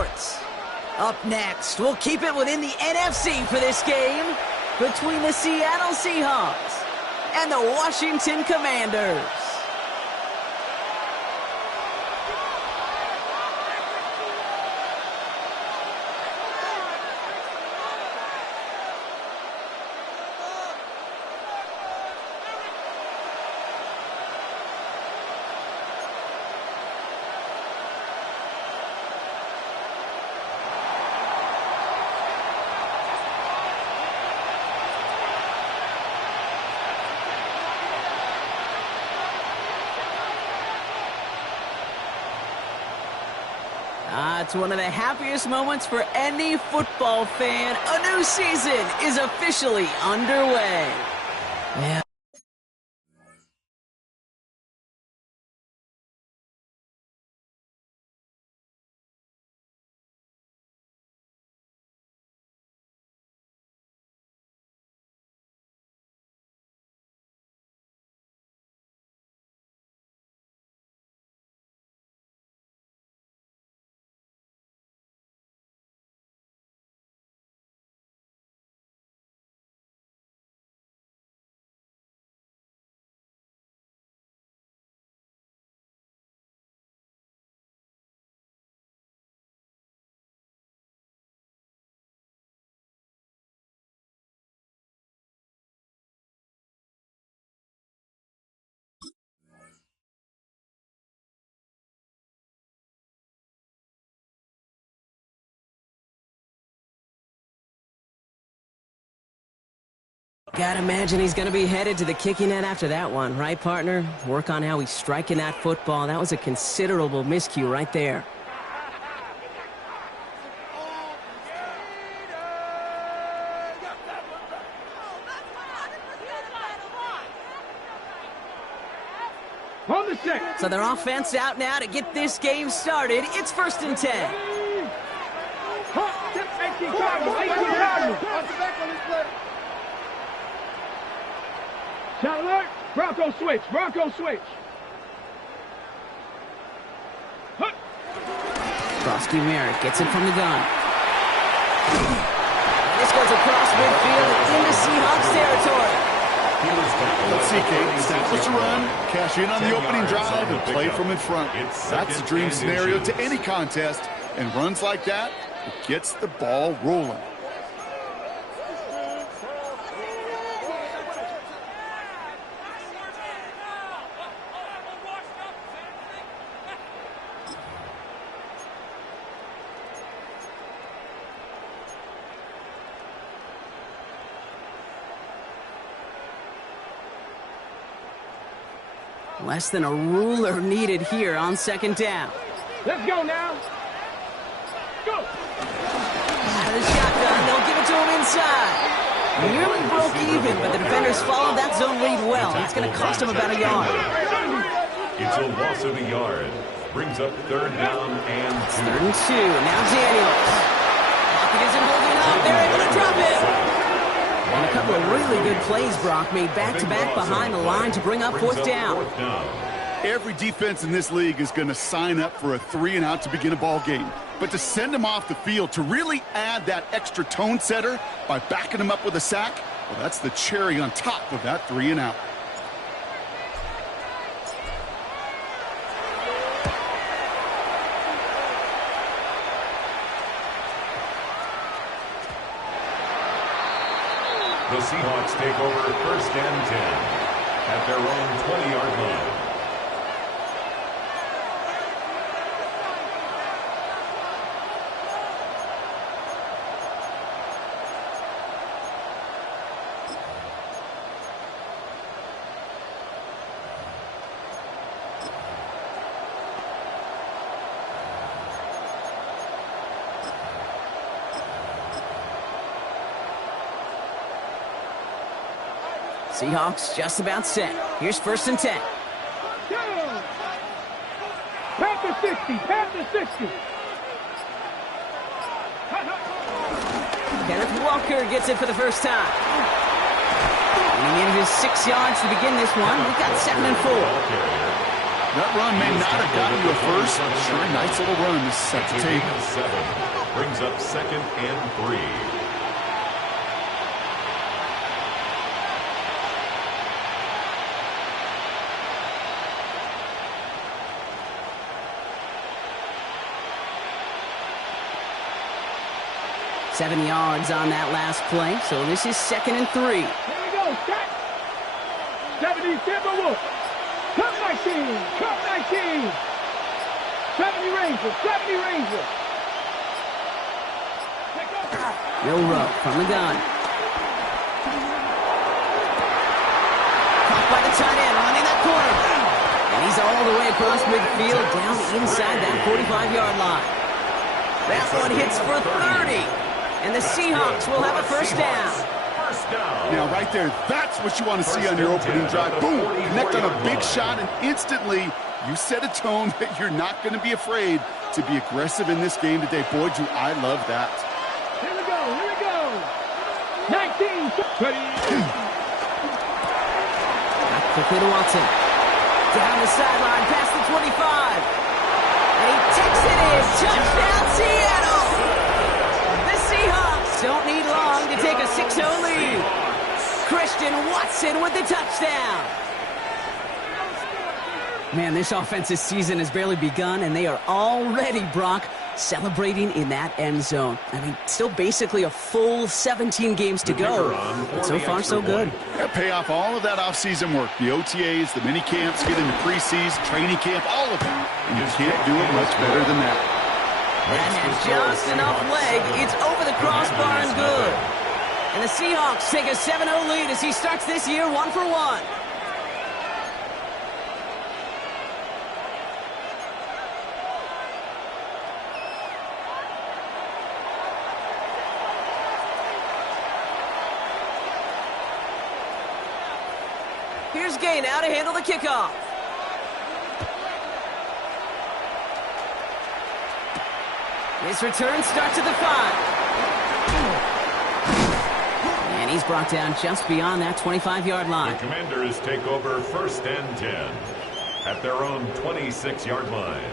sports. Up next, we'll keep it within the NFC for this game between the Seattle Seahawks and the Washington Commanders. It's one of the happiest moments for any football fan. A new season is officially underway. Yeah. Gotta imagine he's gonna be headed to the kicking net after that one, right, partner? Work on how he's striking that football. That was a considerable miscue right there. So their offense out now to get this game started. It's 1st and 10. Shot alert! Bronco switch! Bronco switch! Brosky Merritt gets it from the gun. This goes across midfield into Seahawks territory. Let's see, Kate. Establish a run, cash in on the opening drive, and play from in front. That's the dream scenario to any contest, and runs like that, it gets the ball rolling. Less than a ruler needed here on 2nd down. Let's go now. Go. Out of the shotgun, they'll give it to him inside. Nearly broke even, but the defenders followed that zone read well. It's going to cost him about a yard. It's a loss of a yard. Brings up 3rd down and 2. 3rd and 2. Now Daniels. Pocket isn't holding up. They're able to drop it. And a couple of really good plays, Brock, made back-to-back behind the line to bring up 4th down. Every defense in this league is going to sign up for a 3-and-out to begin a ball game. But to send them off the field, to really add that extra tone setter by backing them up with a sack, well, that's the cherry on top of that 3-and-out. The Seahawks take over 1st and 10 at their own 20-yard line. Seahawks just about set. Here's 1st and 10. Panther 60, Panther 60. Kenneth Walker gets it for the first time. Getting in his 6 yards to begin this one. We've got 2nd and 4. That run may not have gotten you a first. Sure, nice little run to set the table. 7 brings up 2nd and 3. Seven yards on that last play, so this is 2nd and 3. Here we go, set. 70 Timberwolves. Come 19, come 19. 70 Rangers, 70 Rangers. Will Rowe from the gun. Caught by the tight end, running that corner. And he's all the way across midfield, down inside that 45-yard line. That one hits for 30. And the Seahawks will have a first down. Now, right there, that's what you want to see on your opening drive. Boom! Connect on a big shot, and instantly you set a tone that you're not going to be afraid to be aggressive in this game today. Boy, do I love that. Here we go, here we go. 19, 20. Back quickly to Watson. Down the sideline, past the 25. And he takes it in. Touchdown, Seattle! Seahawks don't need long to take a 6-0 lead. Christian Watson with the touchdown. Man, this offensive season has barely begun, and they are already, Brock, celebrating in that end zone. I mean, still basically a full 17 games to go, but so far so good. Pay off all of that offseason work, the OTAs, the mini camps, get into preseason, training camp, all of it. And you can't do it much better than that. That has just enough leg. It's over the crossbar and good. And the Seahawks take a 7-0 lead as he starts this year 1 for 1. Here's Gay now to handle the kickoff. This return starts at the 5. And he's brought down just beyond that 25-yard line. The Commanders take over 1st and 10 at their own 26-yard line.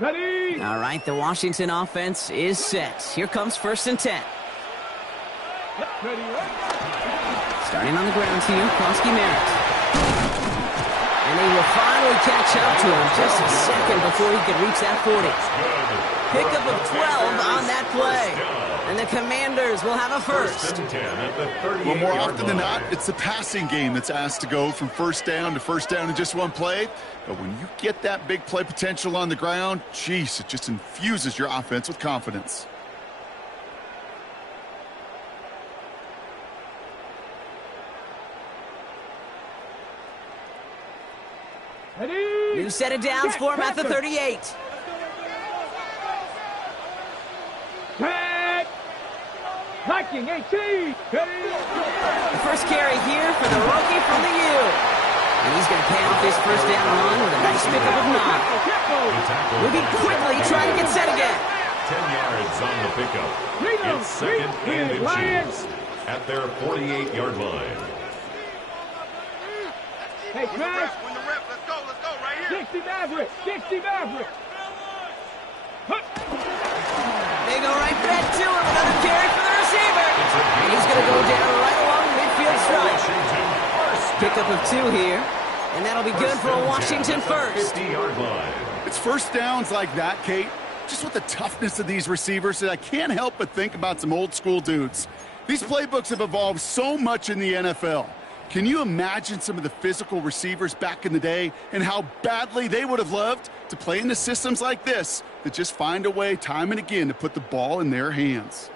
Ready? All right, the Washington offense is set. Here comes 1st and 10. Ready, Starting on the ground here, Krosky Merritt. And they will finally catch up to him just a second before he can reach that 40. Pickup of 12 on that play. And the Commanders will have a first. Well, more often than not, it's the passing game that's asked to go from first down to first down in just one play. But when you get that big play potential on the ground, geez, it just infuses your offense with confidence. ready. New set of downs for him at the 38. Set. Viking 18. Ready. The first carry here for the rookie from the U. And he's going to pay off his first down run with a nice pickup of 9. We'll be quickly trying to get set again. 10 yards on the pickup. It's 2nd and inches at their 48-yard line. Hey, Chris. Let's go right here. 60 Maverick. 60 Maverick. They go right back to him. Another carry for the receiver. And he's going to go down right along the midfield stripe. Pickup of 2 here. And that'll be good for a Washington first. 50-yard line. It's first downs like that, Kate, just with the toughness of these receivers, that I can't help but think about some old school dudes. These playbooks have evolved so much in the NFL. Can you imagine some of the physical receivers back in the day and how badly they would have loved to play into systems like this that just find a way time and again to put the ball in their hands?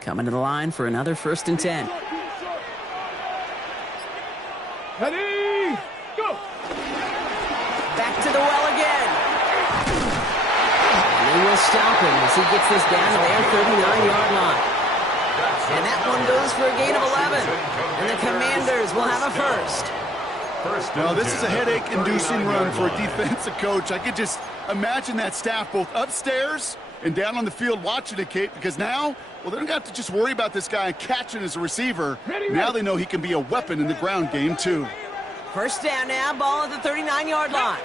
Coming to the line for another 1st and 10. Ready, go! Back to the well again. And they will stop him as he gets this down to their 39-yard line. And that one goes for a gain of 11. And the Commanders will have a first. Now, this is a headache-inducing run for a defensive coach. I could just imagine that staff both upstairs and down on the field watching it, Kate, because now, well, they don't have to just worry about this guy catching as a receiver. Now they know he can be a weapon in the ground game, too. First down now, ball at the 39-yard line.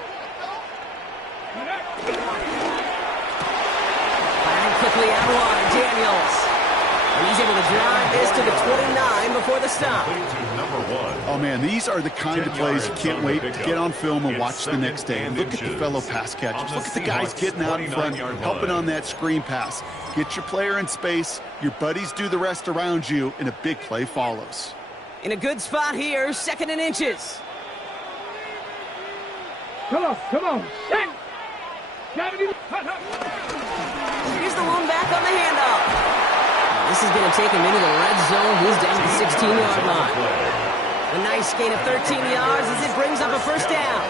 Firing quickly out wide, Daniels. And he's able to drive this to the 29 before the stop. Oh, man, these are the kind of plays you can't wait to get on film and watch the next day. Look at the fellow pass catchers. Look at the guys getting out in front, helping on that screen pass. Get your player in space, your buddies do the rest around you, and a big play follows. In a good spot here, 2nd and inches. Come on, come on. Set. Here's the one back on the handoff. This is going to take him into the red zone. He's down to the 16-yard line. A nice gain of 13 yards as it brings up a first down.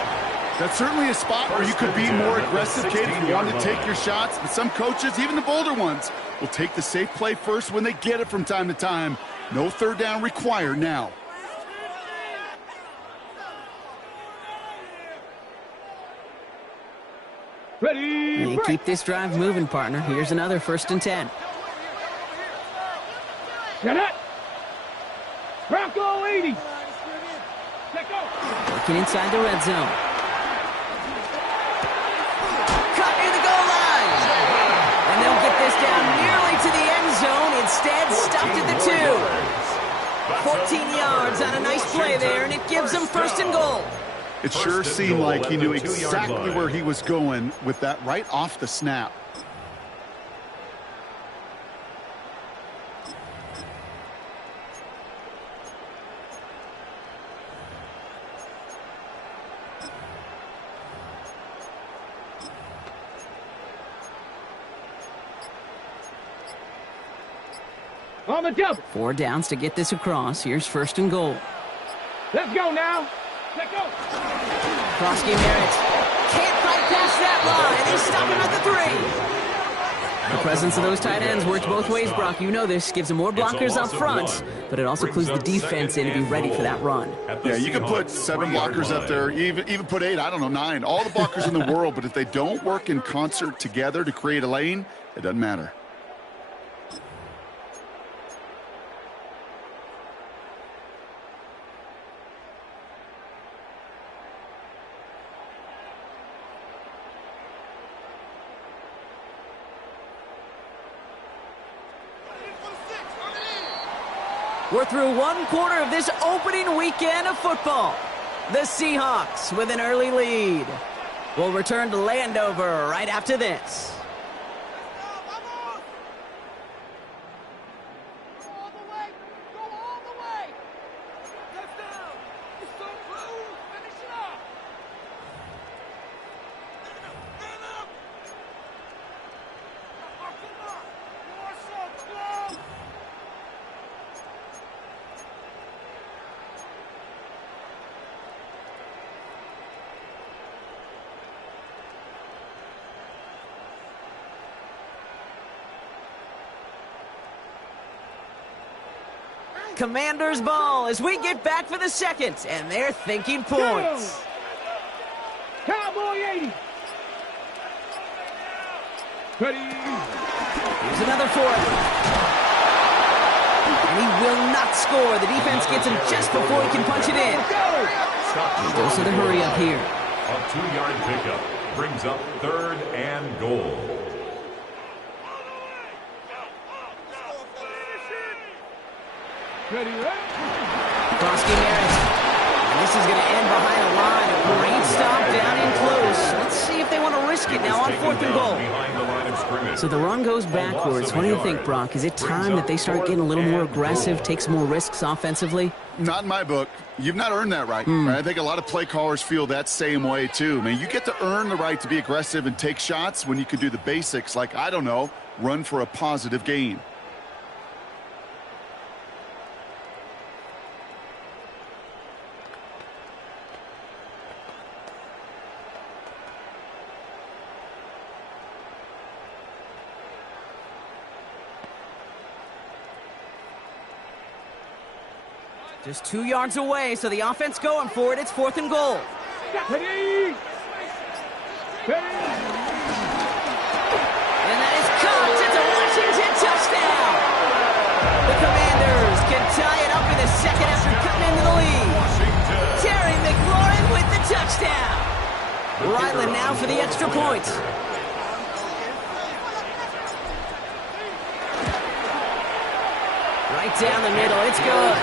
That's certainly a spot where you could be more aggressive, Kate, if you want to take your shots. But some coaches, even the bolder ones, will take the safe play first when they get it from time to time. No 3rd down required now. Ready, And keep this drive moving, partner. Here's another 1st and 10. Get it. Bronco 80. Let go. Working inside the red zone. Cut near the goal line. And they'll get this down nearly to the end zone. Instead, stopped at the 2. 14 yards on a nice play there, and it gives them 1st and goal. It sure seemed like he knew exactly where he was going with that right off the snap. On the double. 4 downs to get this across. Here's 1st and goal. Let's go now. Let go. Krosky Merritt can't fight past that line. They stop him at the 3. The presence of those tight ends works both ways, Brock. You know this. Gives them more blockers up front, but it also clues the defense in to be ready for that run. Yeah, you can put 7 blockers up there, even put 8, I don't know, 9. All the blockers in the world, but if they don't work in concert together to create a lane, it doesn't matter. We're through 1 quarter of this opening weekend of football. The Seahawks with an early lead. We'll return to Landover right after this. Commanders ball as we get back for the 2nd, and they're thinking points. Cowboy 80. Ready. Here's another 4th. And he will not score. The defense gets him just before he can punch it in. Goes to the hurry up here. A 2-yard pickup brings up 3rd and goal. Ready, Krosky Merritt. And this is going to end behind a line. A great stop down in close. Let's They'll risk it now on 4th and goal. So the run goes backwards. What do you think, Brock? Is it time that they start getting a little more aggressive, take some more risks offensively? Not in my book. You've not earned that right. I think a lot of play callers feel that same way, too. I mean, you get to earn the right to be aggressive and take shots when you could do the basics like, I don't know, run for a positive gain. Just 2 yards away, so the offense going for it. It's 4th and goal. Ready. And that is caught. It's a Washington touchdown. The Commanders can tie it up in the second after cutting into the lead. Terry McLaurin with the touchdown. Ryland now for the extra point. Right down the middle. It's good.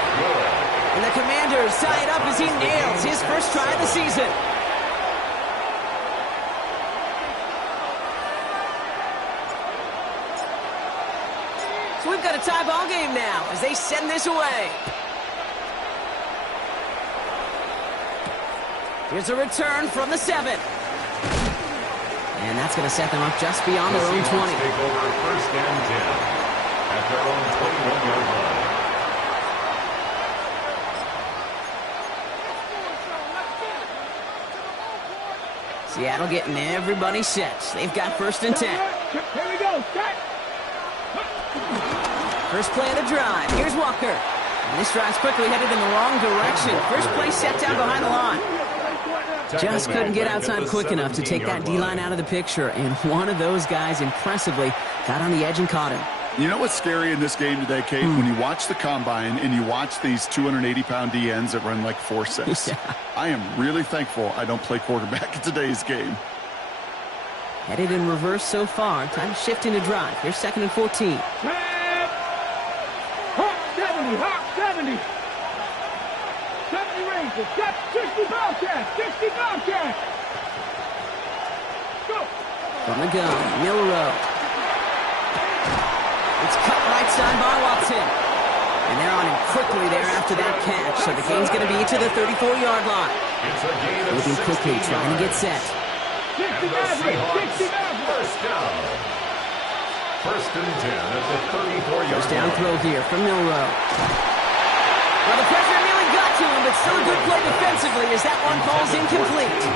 And the Commanders tie it up as he nails his first try of the season. So we've got a tie ball game now as they send this away. Here's a return from the 7. And that's going to set them up just beyond their own 20. Take over 1st and 10 at their own 21-yard line. Seattle getting everybody set. They've got 1st and 10. Here we go. Set. First play of the drive. Here's Walker. And this drive's quickly headed in the wrong direction. First play set down behind the line. Just couldn't get outside quick enough to take that D-line out of the picture. And one of those guys impressively got on the edge and caught him. You know what's scary in this game today, Kate? When you watch the combine and you watch these 280-pound DNs that run like 4.6. Yeah. I am really thankful I don't play quarterback in today's game. Headed in reverse so far. Time to shift into drive. Here's 2nd and 14. Hawk 70. Hawk 70. 70 Rangers. 60 Bobcats. 60 Bobcats. Go. From the gun, Milrow. It's cut right side by Watson. And they're on him quickly there after that catch. So the game's going to be to the 34-yard line. Moving quickly, trying to get set. 60 Maverick. 60 Maverick. First down. 1st and 10 at the 34-yard line. First down throw here from Milrow. Well, the pressure nearly got to him, but still a good play defensively as that one falls incomplete.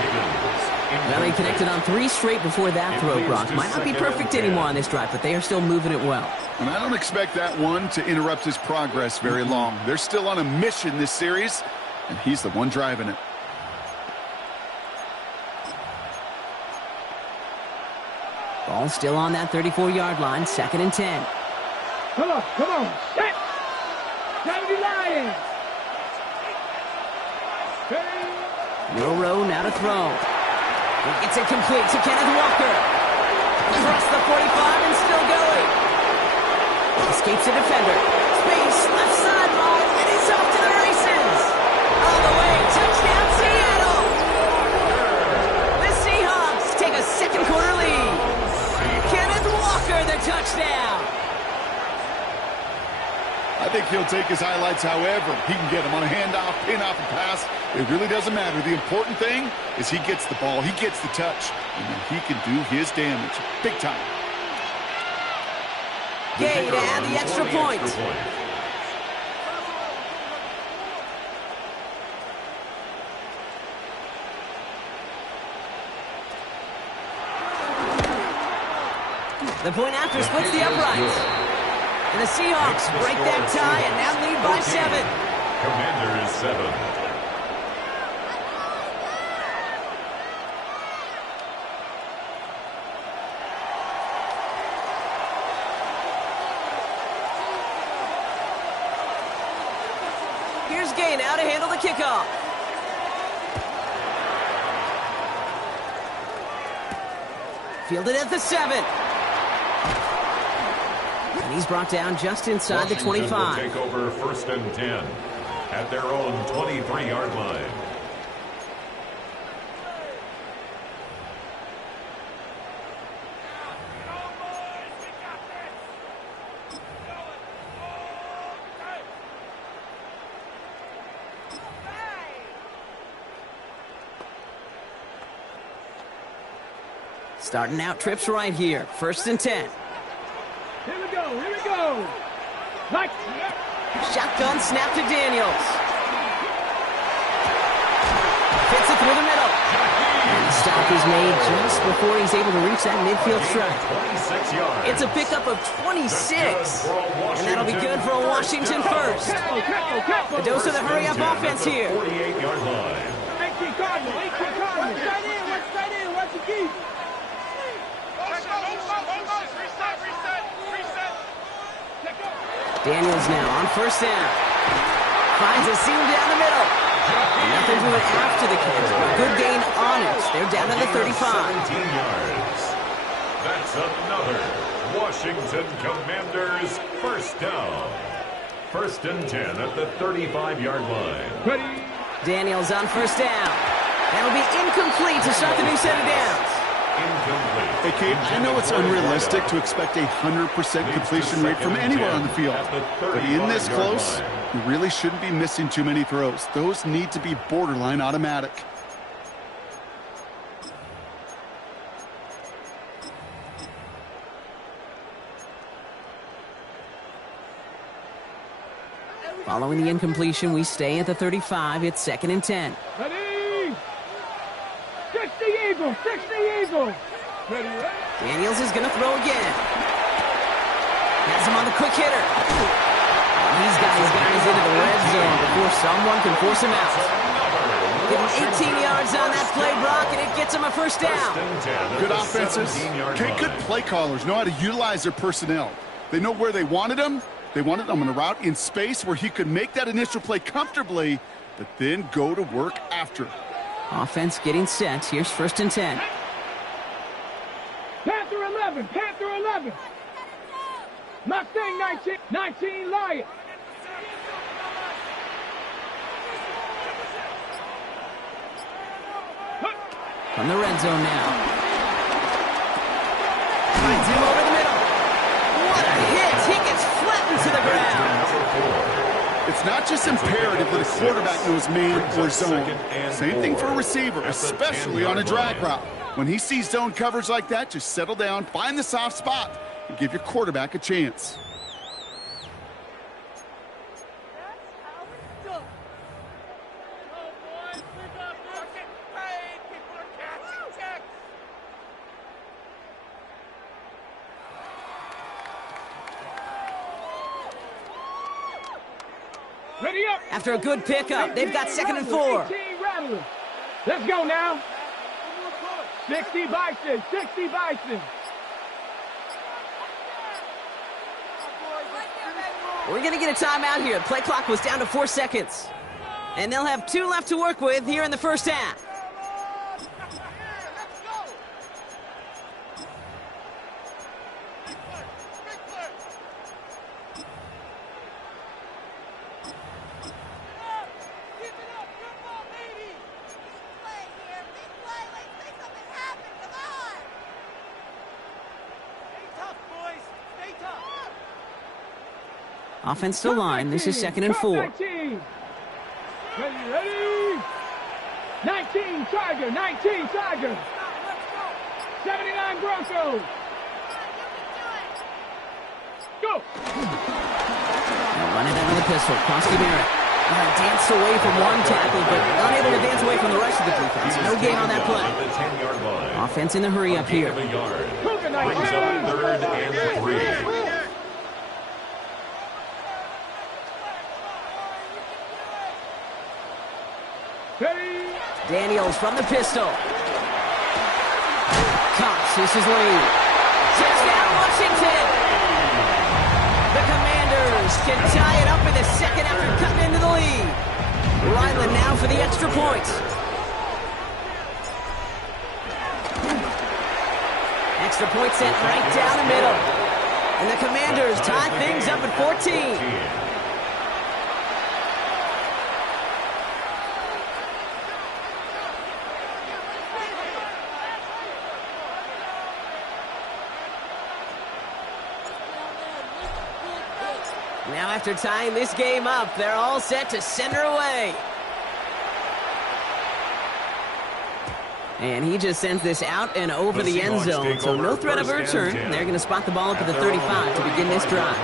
Well, he connected on 3 straight before that throw, Brock. Might not be perfect anymore on this drive, but they are still moving it well. And I don't expect that one to interrupt his progress very long. They're still on a mission this series, and he's the one driving it. Ball still on that 34-yard line, 2nd and 10. Come on. Set. 70 Lions. Milrow now to throw. He gets it complete to Kenneth Walker. Across the 45 and still going. Escapes a defender. Space, left sideline, and he's off to the races. All the way, touchdown Seattle. The Seahawks take a second quarter lead. Kenneth Walker, the touchdown. I think he'll take his highlights however he can get them on a handoff, pin-off, and pass. It really doesn't matter. The important thing is he gets the ball, he gets the touch, and then he can do his damage big time. Gay to add the extra point. The point after splits the uprights. And the Seahawks break that tie and now lead by 7. Commanders 7. Here's Gay now to handle the kickoff. Fielded at the 7. And he's brought down just inside the 25. Will take over 1st and 10 at their own 23-yard line. Starting out trips right here. 1st and 10. Here we go, here we go. Like, Shotgun snap to Daniels. Fits it through the middle. And the stop is made just before he's able to reach that midfield strike. It's a pickup of 26. And that'll be good for a Washington first. A dose of the hurry-up offense here. 48-yard line. 18 Cardinals, 18 Cardinals. Watch tight end, watch the key. Daniels now on 1st down. Finds a seam down the middle. Nothing to it after the catch. Good gain on it. They're down to the 35. 17 yards. That's another Washington Commanders 1st down. 1st and 10 at the 35-yard line. Ready. Daniels on 1st down. That'll be incomplete to start the new set of downs. Incomplete. Hey, Kate, I know it's unrealistic to expect a 100% completion rate from anywhere on the field. But in this close, you really shouldn't be missing too many throws. Those need to be borderline automatic. Following the incompletion, we stay at the 35. It's 2nd and 10. Ready. 60 Eagles, 60 Eagles. Ready, ready. Daniels is going to throw again. Has him on the quick hitter. He's got his guys into the red zone before someone can force him out. Give him 18 yards on that play, Brock, and it gets him a 1st down. Good offenses. Okay, good play callers know how to utilize their personnel. They know where they wanted them. They wanted him on a route in space where he could make that initial play comfortably, but then go to work after. Offense getting set. Here's 1st and 10. Panther 11, Panther 11. Mustang 19, 19 Lion. From the red zone now. Finds him over the middle. What a hit! He gets flattened to the ground. It's not just imperative that a quarterback knows man or zone. Same thing for a receiver, especially on a drag route. When he sees zone coverage like that, just settle down, find the soft spot, and give your quarterback a chance. Ready up. After a good pickup, they've got 2nd and 4. 18 Rattlers. Let's go now. 60 Bison, 60 Bison. We're going to get a timeout here. Play clock was down to 4 seconds. And they'll have 2 left to work with here in the 1st half. Offense to line. This is 2nd and 4. 19. Ready. 19 Tiger, 19 Tiger. 79 Broncos. Go. Now run it out of the pistol. Krosky Barrett. Danced away from one tackle, but unable to dance away from the rest of the defense. No gain on that play. Offense in the hurry up here. Brings up 3rd and 3. Daniels from the pistol. Cox is his lead. Touchdown, Washington! The Commanders can tie it up in the 2nd after cutting into the lead. Ryland now for the extra point. Extra point set right down the middle. And the Commanders tie things up at 14. Now after tying this game up, they're all set to send her away. And he just sends this out and over the end zone, so no threat of a return. They're going to spot the ball up at the 35 to begin this drive.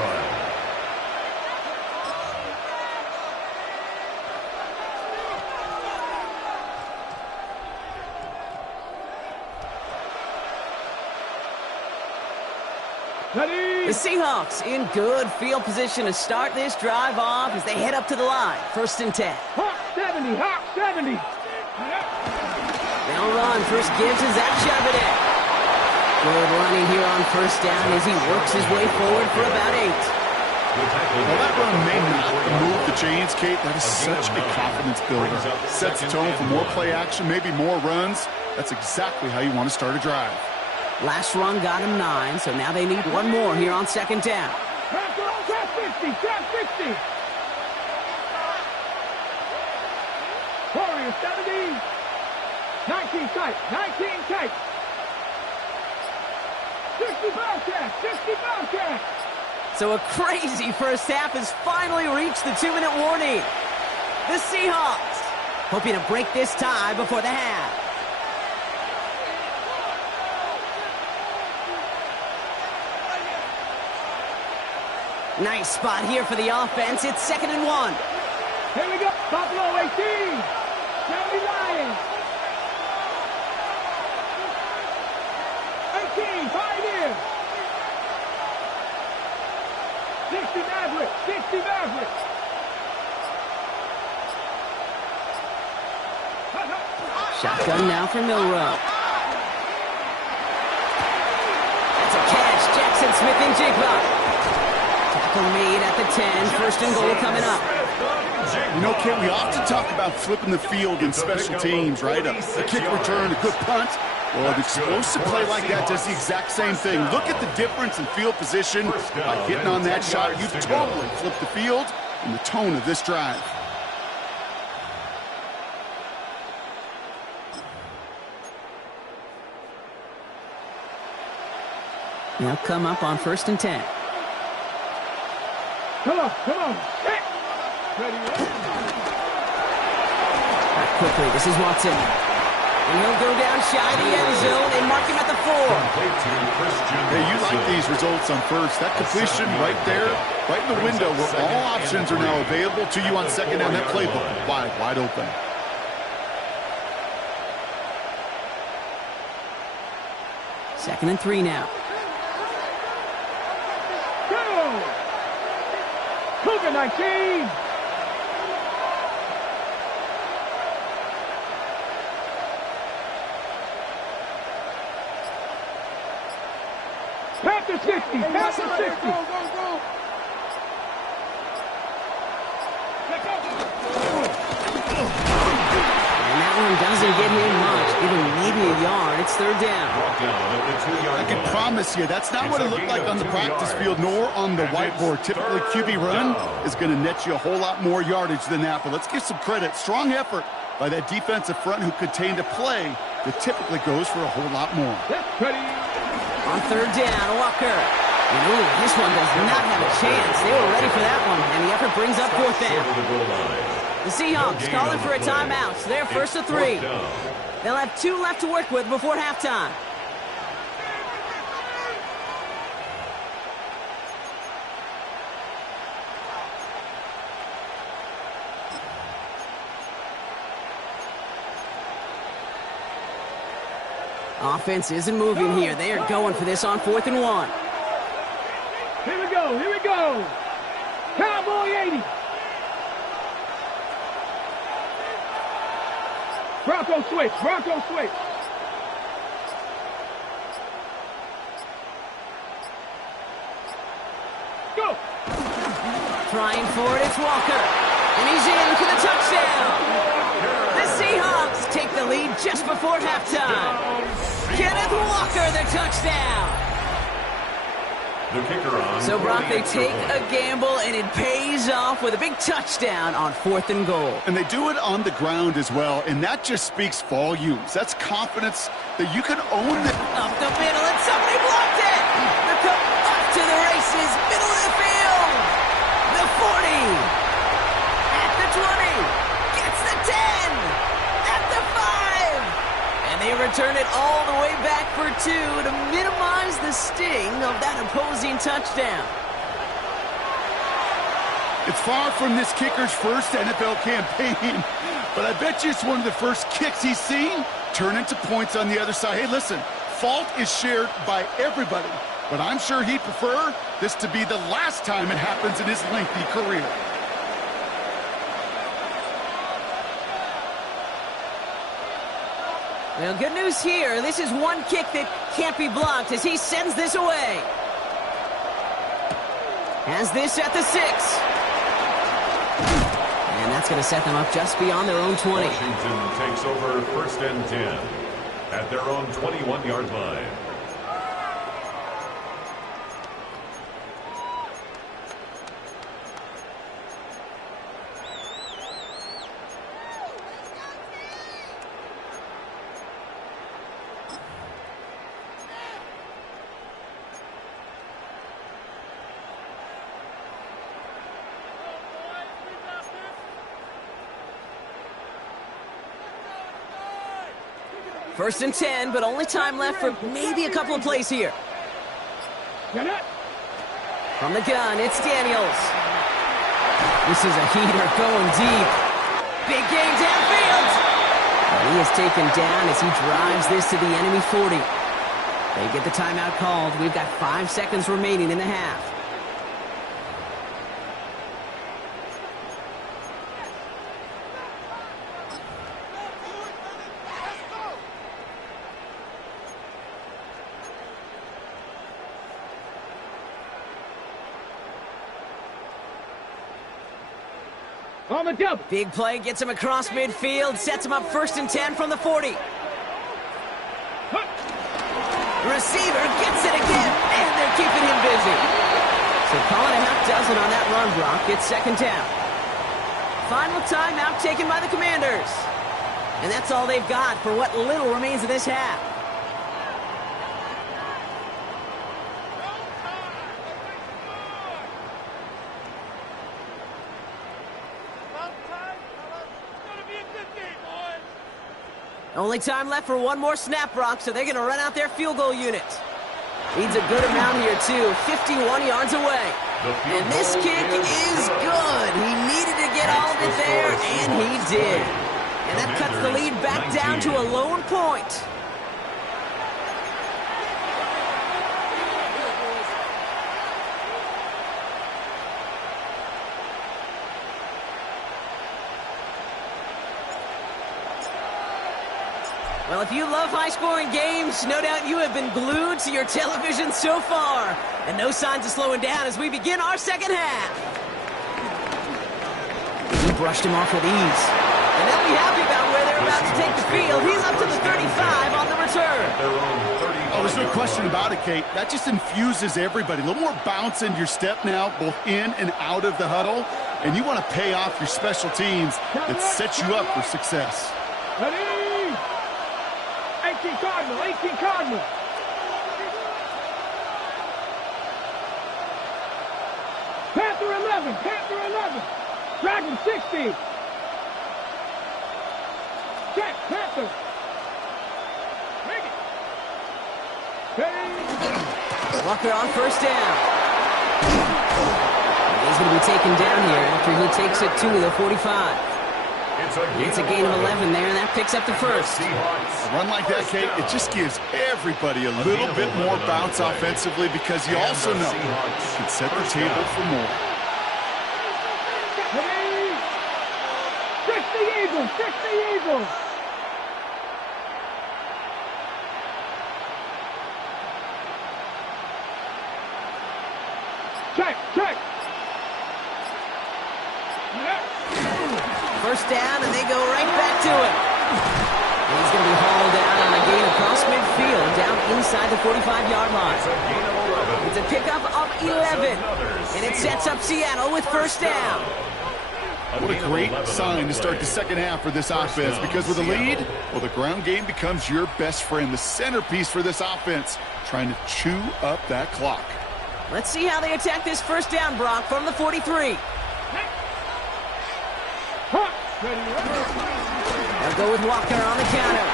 The Seahawks in good field position to start this drive off as they head up to the line. 1st and 10. Hawk 70, Hawk 70. They'll run. First gives is that Charbonnet. Good running here on 1st down as he works his way forward for about 8. Well, that run may not move the chains, Kate. That is such a confidence builder. Sets the tone for more play action, maybe more runs. That's exactly how you want to start a drive. Last run got him 9, so now they need one more here on 2nd down. Trap 50, trap 50. Warriors 70. 19 tight, 19 tight. 60 Bobcat, 60 Bobcat. So a crazy first half has finally reached the 2-minute warning. The Seahawks hoping to break this tie before the half. Nice spot here for the offense. It's 2nd and 1. Here we go. Buffalo 18. 70 Lions. 18, 5 in. 60 Maverick, 60 Maverick. Shotgun now for Milrow. That's a catch. Jackson Smith-Njigba. Tackle made at the 10. 1st and goal coming up. You know, Kate, we often talk about flipping the field in special teams, right? A kick return, a good punt. Well, an explosive play like that does the exact same thing. Look at the difference in field position. By getting on that shot, you've totally flipped the field and the tone of this drive. They'll come up on 1st and 10. Come on, come on. Hey. Ready, Back quickly, this is Watson. And he'll go down shy of the end zone and mark him at the 4. Hey, you like these results on 1st. That completion right there, right in the window where all options are now available to you on 2nd down. That playbook wide open. Second and 3 now. go. Cougar 19. Panther 60. Panther 60. And that one doesn't get him much, even maybe a yard. It's 3rd down. I can promise you that's not what it looked like on the practice field nor on the whiteboard. Typically, QB run is going to net you a whole lot more yardage than that. But let's give some credit. Strong effort by that defensive front who contained a play that typically goes for a whole lot more. On 3rd down, Walker. And ooh, this one does not have a chance. They were ready for that one, and the effort brings up 4th down. The Seahawks calling for a timeout, so they're 1st and 3. They'll have 2 left to work with before halftime. Offense isn't moving here. They are going for this on 4th and 1. Here we go. Here we go. Cowboy 80. Bronco switch. Bronco switch. Go. Trying for it. It's Walker. And he's in for the touchdown. The Seahawks take the lead just before halftime. Kenneth Walker, the touchdown. The kicker on. So, Brock, they take a gamble, and it pays off with a big touchdown on 4th and goal. And they do it on the ground as well, and that just speaks volumes. That's confidence that you can own it. Up the middle, and somebody blocked it. The cup up to the races, middle of the field. The 40. At the 20. Gets the 10. At the 5. And they return it all the way back for 2 to minimize the sting of that opposing touchdown. It's far from this kicker's first NFL campaign, but I bet you it's one of the first kicks he's seen turn into points on the other side. Hey, listen, fault is shared by everybody, but I'm sure he'd prefer this to be the last time it happens in his lengthy career. Well, good news here. This is one kick that can't be blocked as he sends this away. Has this at the 6. And that's going to set them up just beyond their own 20. Washington takes over 1st and 10 at their own 21-yard line. First and 10, but only time left for maybe a couple of plays here. From the gun, it's Daniels. This is a heater going deep. Big gain downfield. And he is taken down as he drives this to the enemy 40. They get the timeout called. We've got 5 seconds remaining in the half. On the double. Big play gets him across midfield, sets him up 1st and 10 from the 40. Receiver gets it again, and they're keeping him busy. So calling a half dozen on that run block. It's 2nd down. Final timeout taken by the Commanders. And that's all they've got for what little remains of this half. Only time left for one more snap, Brock, so they're going to run out their field goal unit. Needs a good amount here, too. 51 yards away. And this kick is good. He needed to get all of it there, and he did. And that cuts the lead back down to a lone point. Well, if you love high-scoring games, no doubt you have been glued to your television so far. And no signs of slowing down as we begin our second half. He brushed him off with ease. And they'll be happy about where they're about to take the field. He's up to the 35 on the return. Oh, there's no question about it, Kate. That just infuses everybody. A little more bounce into your step now, both in and out of the huddle. And you want to pay off your special teams that sets you up for success. Ready? 18 Cardinal, 18 Cardinal. Panther 11, Panther 11. Dragon 60. Check, Panther. Bring it. Hey. Walker on 1st down. He's going to be taken down here after he takes it to the 45. It's a gain of 11 there, and that picks up the 1st. A run like that, Kate, it just gives everybody a little bit more bounce offensively because you also know you can set the table for more. Fix the Eagles, fix the Eagles. Check, check. 1st down, and they go right back to it. And he's going to be hauled down on a gain across midfield, down inside the 45-yard line. It's a pickup of 11, and it sets up Seattle with 1st down. What a great sign to start the second half for this offense, because with a lead, well, the ground game becomes your best friend, the centerpiece for this offense, trying to chew up that clock. Let's see how they attack this 1st down, Brock, from the 43. They'll go with Walker on the counter.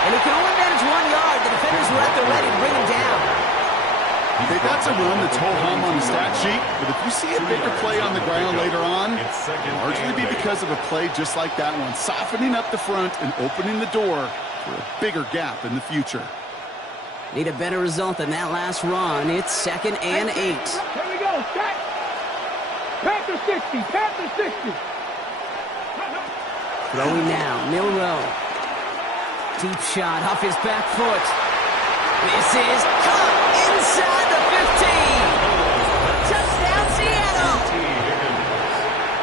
And he can only manage 1 yard. The defenders were at the ready to bring him down. Okay, that's a run that's ho-hum on the stat sheet, but if you see a bigger play on the ground later on, it'll largely be because of a play just like that one, softening up the front and opening the door for a bigger gap in the future. Need a better result than that last run. It's 2nd and 8. Here we go, set. Panther 60, Panther 60. Throwing now, Milrow. Deep shot off his back foot. This is caught inside the 15. Touchdown, Seattle.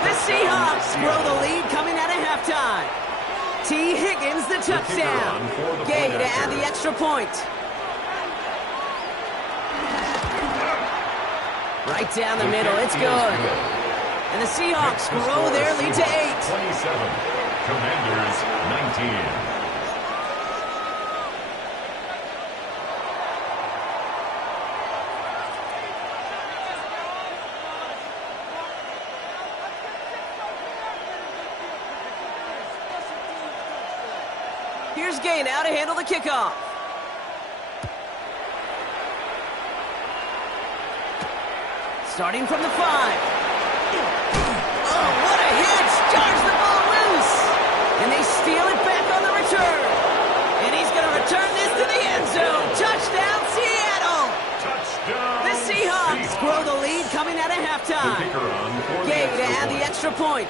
The Seahawks grow the lead coming out of halftime. T. Higgins, the touchdown. Gay to add the extra point. Right down the middle, it's good. And the Seahawks grow their lead to 8. 27, Commanders 19. Here's Gay now to handle the kickoff. Starting from the 5. Oh, what a hit! Charge the ball loose! And they steal it back on the return. And he's going to return this to the end zone. Touchdown, Seattle! Touchdown, the Seahawks grow the lead coming out of halftime. Gay to add the extra point.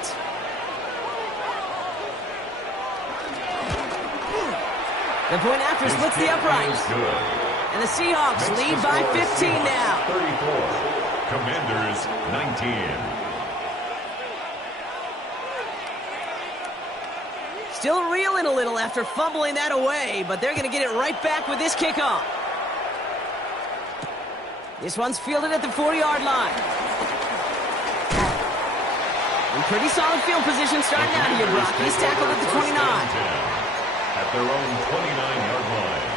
The point after splits the uprights. And the Seahawks lead by 15 now. 34. Commanders 19. Still reeling a little after fumbling that away, but they're going to get it right back with this kickoff. This one's fielded at the 40-yard line. In pretty solid field position starting out here, Brock. He's tackled at the 29. At their own 29-yard line.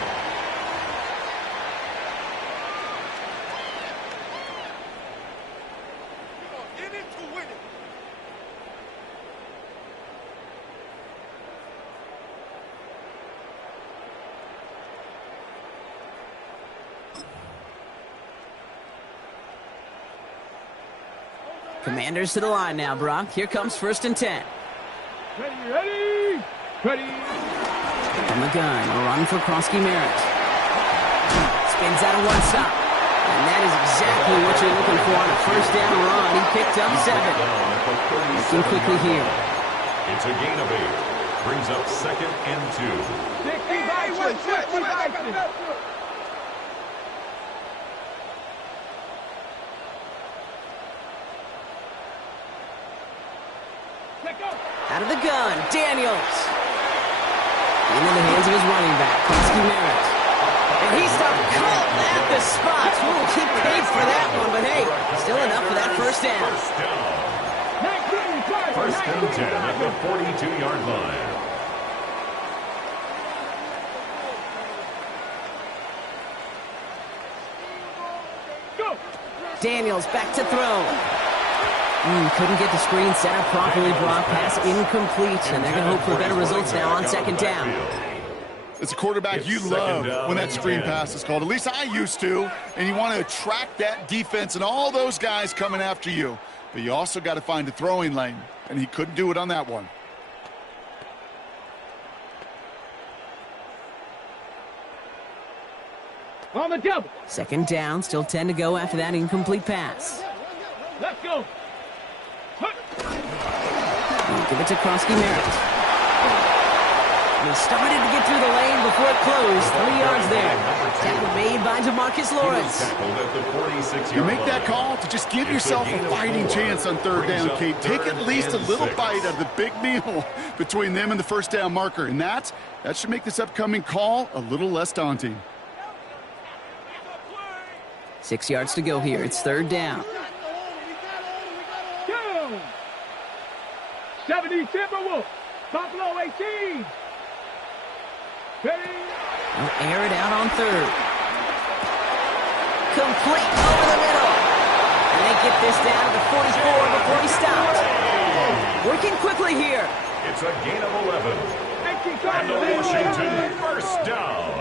Commanders to the line now, Brock. Here comes 1st and 10. Ready. From the gun, a run for Krosky Merritt. Spins out of one stop. And that is exactly what you're looking for on a 1st down run. He picked up 7. Looking quickly here. It's a gain of 8. Brings up 2nd and 2. 65. Out of the gun, Daniels. Into the hands of his running back, Krosky Merritt. And he stopped cold at the spot. We'll keep pace for that one, but hey, still enough for that 1st down. 1st and 10 at the 42-yard line. Daniels back to throw. Couldn't get the screen set up properly, Brock. Pass incomplete, and they're going to hope for better results now on 2nd down. It's a quarterback you love when that screen pass is called. At least I used to. And you want to attract that defense and all those guys coming after you. But you also got to find a throwing lane, and he couldn't do it on that one. On the double. 2nd down, still 10 to go after that incomplete pass. Let's go. Give it to Krosky Merritt. And he started to get through the lane before it closed. 3 yards there. Tackle made by DeMarcus Lawrence. You make that call to just give yourself a fighting chance on 3rd down, Kate. Take at least a little bite out of the big meal between them and the 1st down marker. And that should make this upcoming call a little less daunting. 6 yards to go here. It's 3rd down. 70 Timberwolves. Buffalo 18. Ready. They'll air it out on 3rd. Complete over the middle. And they get this down to the 44 before he stopped. Working quickly here. It's a gain of 11. And the Washington first down.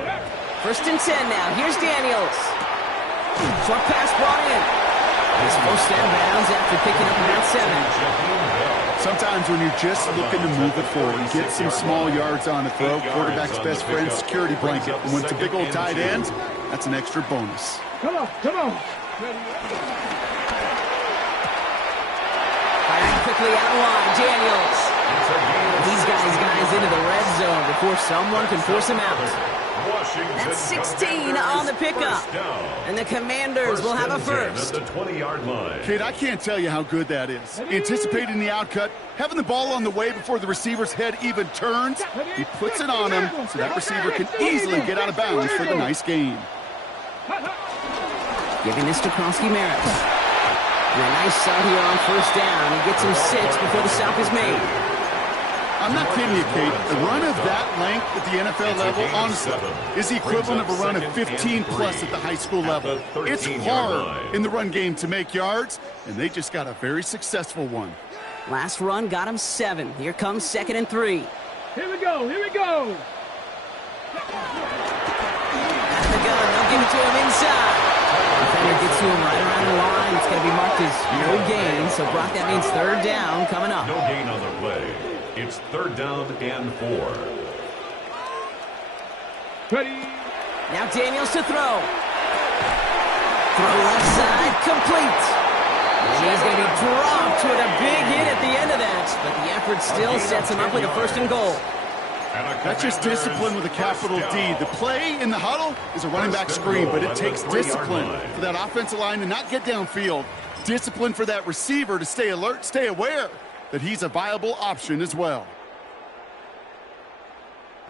1st and 10 now. Here's Daniels. Short pass brought in. He's forced out of bounds after picking up about 7. Sometimes when you're just looking to move it forward, get some small yards on the throw, quarterback's best friend, security blanket. And when it's a big old tight end, that's an extra bonus. Come on, come on. Firing quickly out of line, Daniels. These guys into the red zone before someone can force him out. That's 16 on the pickup. And the Commanders will have a first. At the 20-yard line. Kate, I can't tell you how good that is. Anticipating the outcut, having the ball on the way before the receiver's head even turns. He puts it on him so that receiver can easily get out of bounds for the nice gain. Giving this to Kronsky-Merritt. And a nice start here on 1st down. He gets him 6 before the stop is made. I'm not kidding you, Kate. A run of that length at the NFL level, honestly, is the equivalent of a run of 15-plus at the high school level. It's hard in the run game to make yards, and they just got a very successful one. Last run got him 7. Here comes 2nd and 3. Here we go, here we go. Out of the gun, they'll give it to him inside. Defender gets to him right around the line. It's going to be marked as no gain, so Brock, that means 3rd down coming up. No gain on the play. It's 3rd down and 4. Ready. Now Daniels to throw. Throw left side, complete. And he's going to be dropped with a big hit at the end of that. But the effort still sets him up with a 1st and goal. That's just discipline with a capital D. The play in the huddle is a running back screen, but it takes discipline for that offensive line to not get downfield. Discipline for that receiver to stay alert, stay aware that he's a viable option as well.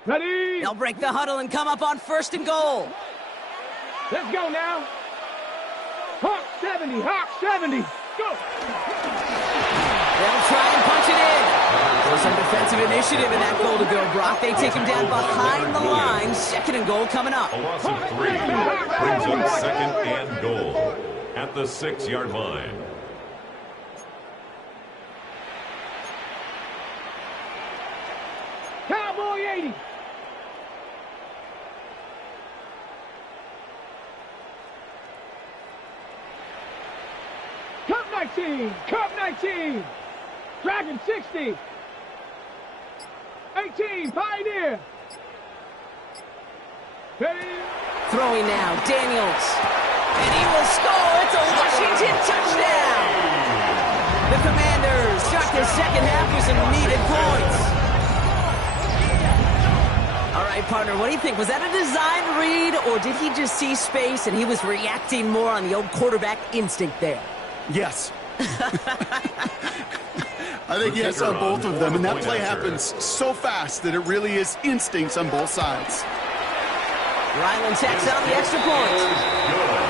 Ready. They'll break the huddle and come up on 1st and goal. Let's go now. Hawk 70, Hawk 70. Go. They'll try and punch it in. There's some defensive initiative in that goal to go, Brock. They take him down behind the line. 2nd and goal coming up. A loss of 3 brings up 2nd and goal at the 6-yard line. Cowboy 80. Cup 19, Cup 19. Dragon 60. 18, Pioneer. Ready. Throwing now, Daniels. And he will score. It's a Washington touchdown. The Commanders start the 2nd half with some needed points. All right, partner, what do you think? Was that a design read, or did he just see space and he was reacting more on the old quarterback instinct there? Yes. I think yes on both of them, and that play happens so fast that it really is instincts on both sides. Ryland tacks on the extra point.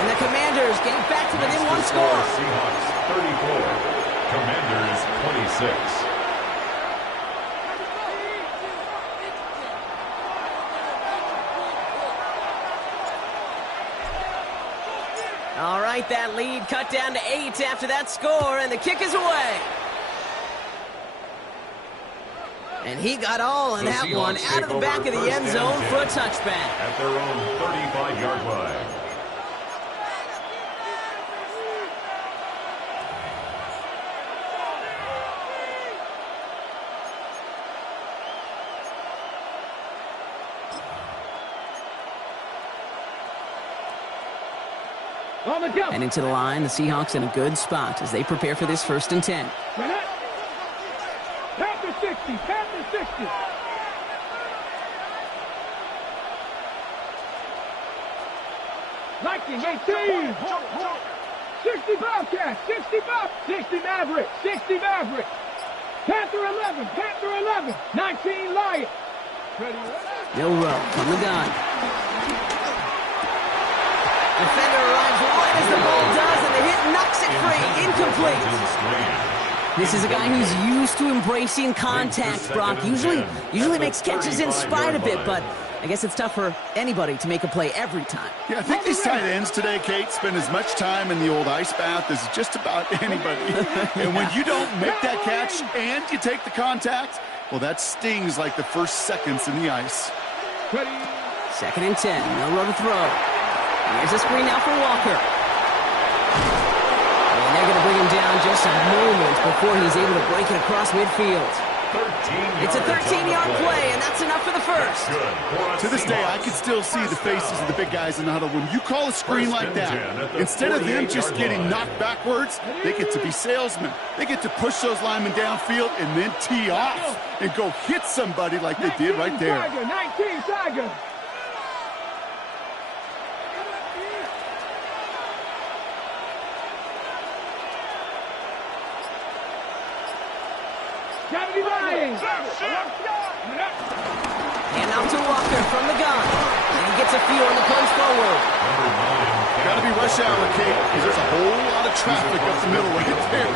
And the Commanders getting back to within 1 score. Seahawks 34, Commanders 26. All right, that lead cut down to 8 after that score, and the kick is away. And he got all in that one out of the back of the end zone for a touchback. At their own 35-yard line. And into the line, the Seahawks in a good spot as they prepare for this 1st and 10. Panther 60, Panther 60. Lightning 18. 60 Bobcats, 65, 60 Maverick, 60 Maverick. Panther 11, Panther 11, 19 Lion. They'll roll from the gun. Defender arrives right as the ball does, and the hit knocks it free. Incomplete. This is a guy who's used to embracing contact, Brock. Usually makes catches in spite of it, but I guess it's tough for anybody to make a play every time. Yeah, I think these tight ends today, Kate, spend as much time in the old ice bath as just about anybody. And when you don't make that catch and you take the contact, well, that stings like the first seconds in the ice. 2nd and 10. No row to throw. Here's a screen now for Walker. And they're going to bring him down just a moment before he's able to break it across midfield. It's a 13-yard play, and that's enough for the first. To this day, I can still see the faces of the big guys in the huddle. When you call a screen like that, instead of them just getting knocked backwards, they get to be salesmen. They get to push those linemen downfield and then tee off and go hit somebody like they did right there. 19 Tiger. And out to Walker from the gun. And he gets a few on the punch forward. Got to be rush hour, Kate, because there's a whole lot of traffic up the middle right there.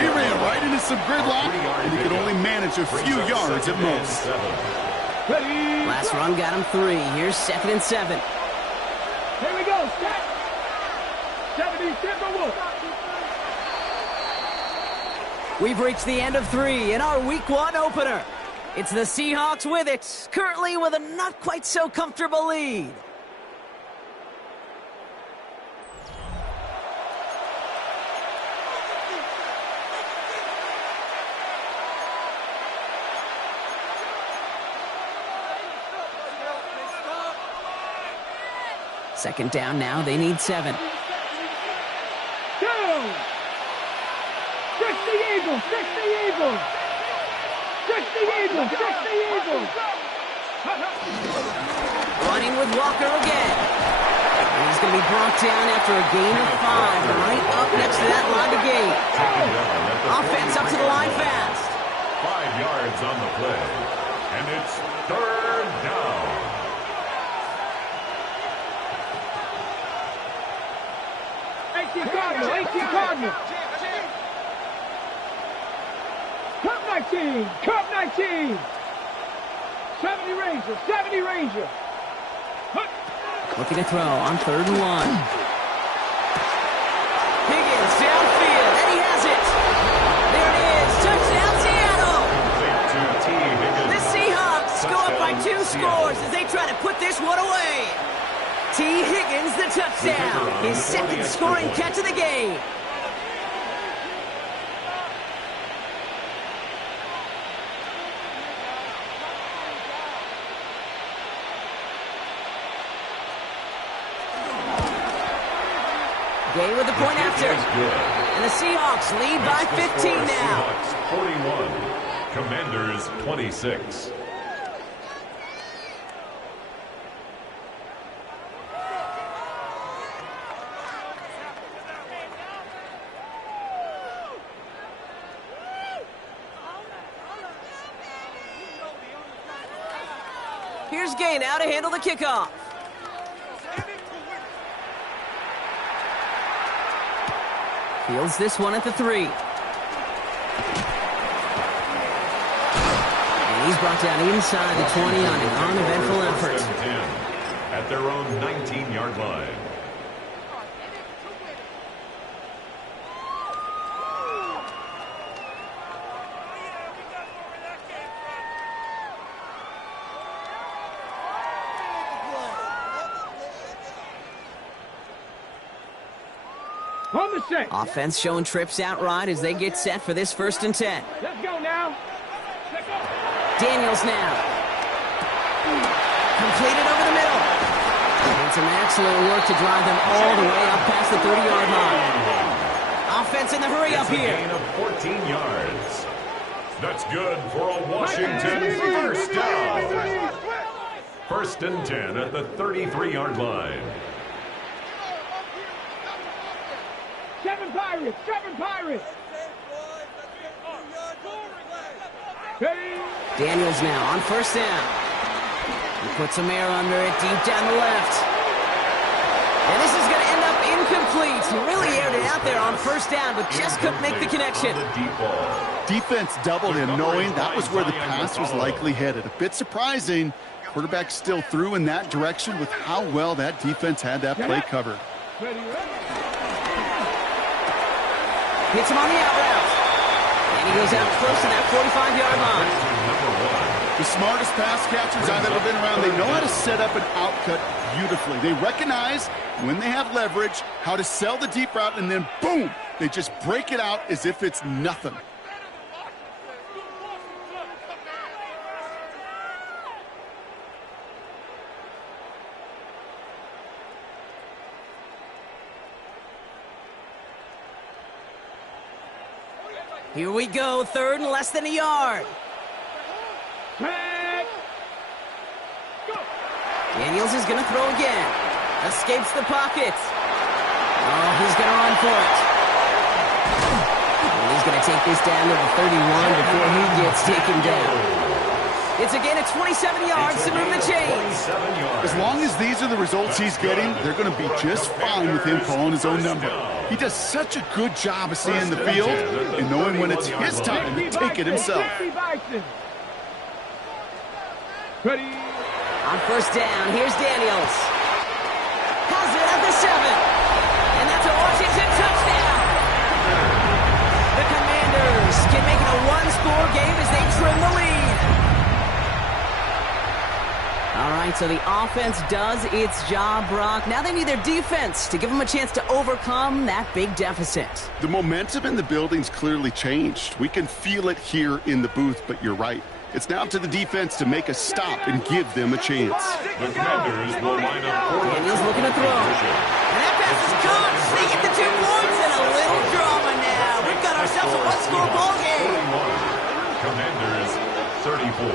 He ran right into some gridlock, and he could only manage a few yards at most. Last run got him 3. Here's 2nd and 7. Here we go, set. 70 Timberwolves. We've reached the end of 3 in our Week 1 opener. It's the Seahawks with it, currently with a not quite so comfortable lead. Second down now, they need 7. Running with Walker again. And he's going to be brought down after a gain of 5, right up next to that line to gain. Offense up to the line fast. 5 yards on the play. And it's 3rd down. Cardinal. Cup 19. 70 Ranger. Looking to throw on 3rd and 1. Higgins downfield, and he has it. There it is, touchdown Seattle. The Seahawks go up by 2 scores as they try to put this one away. T. Higgins the touchdown, his 2nd scoring catch of the game. Gay with the point after. And the Seahawks lead by 15 now. Seahawks 41, Commanders 26. Here's Gay now to handle the kickoff. Fields this one at the 3. And he's brought down inside the 20 on an uneventful effort. At their own 19-yard line. Offense showing trips outright as they get set for this 1st and 10. Let's go now. Daniels now. Completed over the middle. And some excellent work to drive them all the way up past the 30-yard line. Offense in the hurry up here. A gain of 14 yards. That's good for a Washington 1st down. 1st and 10 at the 33-yard line. Seven Pirates. Daniels now on 1st down. He puts some air under it deep down the left. And this is going to end up incomplete. He really aired it out there on 1st down, but just couldn't make the connection. Defense doubled him, knowing that was where the pass was likely headed. A bit surprising. Quarterback still threw in that direction with how well that defense had that play covered. Hits him on the out route. And he goes out close to that 45-yard line. The smartest pass catchers I've ever been around, they know how to set up an out cut beautifully. They recognize when they have leverage, how to sell the deep route, and then boom, they just break it out as if it's nothing. Here we go, third and less than a yard. Daniels is going to throw again. Escapes the pocket. Oh, he's going to run for it. And he's going to take this down to the 31 before he gets taken down. It's again at 27 yards to move the chains. As long as these are the results he's getting, they're going to be just fine with him calling his own number. He does such a good job of seeing the field and knowing when it's his time to take it himself. Ready. On first down, here's Daniels. Has it at the 7. And that's a Washington touchdown. The Commanders can make it a one-score game as they trim the lead. All right, so the offense does its job, Brock. Now they need their defense to give them a chance to overcome that big deficit. The momentum in the building's clearly changed. We can feel it here in the booth, but you're right. It's now up to the defense to make a stop and give them a chance. The Commanders will line up. Daniels looking to throw. And that pass is caught. They get the 2 points and a little drama now. We've got ourselves a one-score ball game. Commanders 34.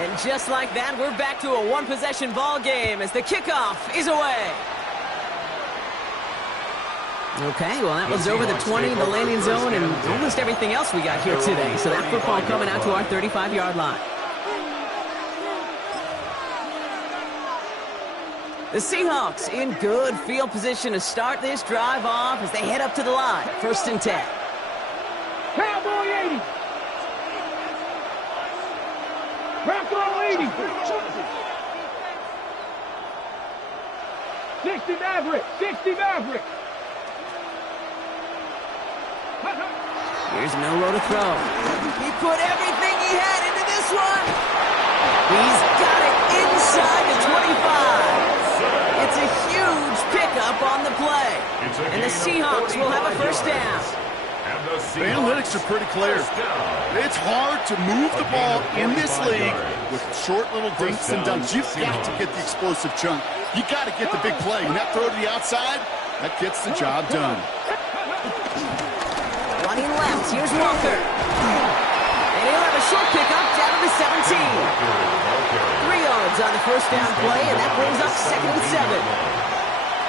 And just like that, we're back to a one-possession ball game as the kickoff is away. Okay, well, that was over the 20, the landing zone, and almost everything else we got here today. So that football coming out to our 35-yard line. The Seahawks in good field position to start this drive off as they head up to the line. First and 10. Cowboy 80. Bronco 80. 60 Maverick. 60 Maverick. Here's no row to throw. He put everything he had into this one. He's got it inside the 25. It's a huge pickup on the play. And the Seahawks will have a first down. The analytics are pretty clear. It's hard to move the ball in this league with short little dinks and dunks. You've got to get the explosive chunk. You got to get the big play. And that throw to the outside, that gets the job done. Running left, here's Walker. And he'll have a short pickup down to the 17. 3 yards on the first down play, and that brings up 2nd and 7.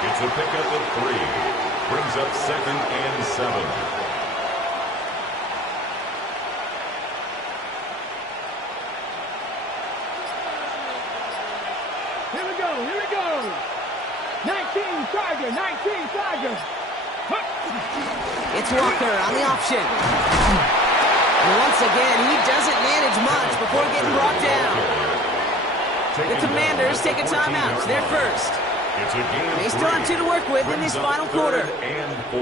It's a pickup of 3. Brings up 2nd and 7. Here we go. 19 Tiger, 19 Tiger. It's Walker on the option. And once again, he doesn't manage much before getting brought down. The Commanders take a timeout. They're first. They still have 2 to work with in this final quarter. And 4.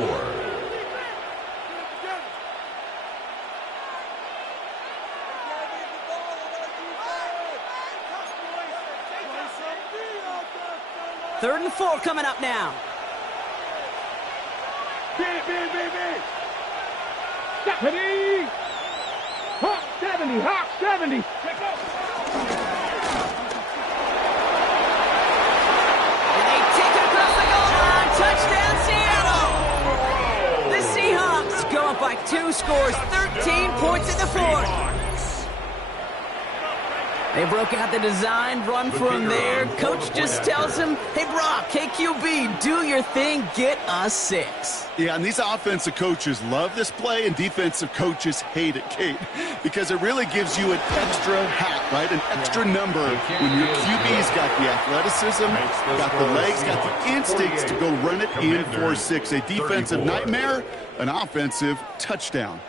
Third and 4 coming up now. Ready. Hawk 70, Hawk 70. And they take it across the goal line. Touchdown, Seattle. The Seahawks go up by 2 scores, 13 points in the 4th. They broke out the design run for him there. Coach just tells him, hey, Brock, KQB, do your thing, get a 6. Yeah, and these offensive coaches love this play, and defensive coaches hate it, Kate, because it really gives you an extra hat, right, an extra number when your QB's got the athleticism, got the legs, got the instincts to go run it in for 6. A defensive nightmare, an offensive touchdown.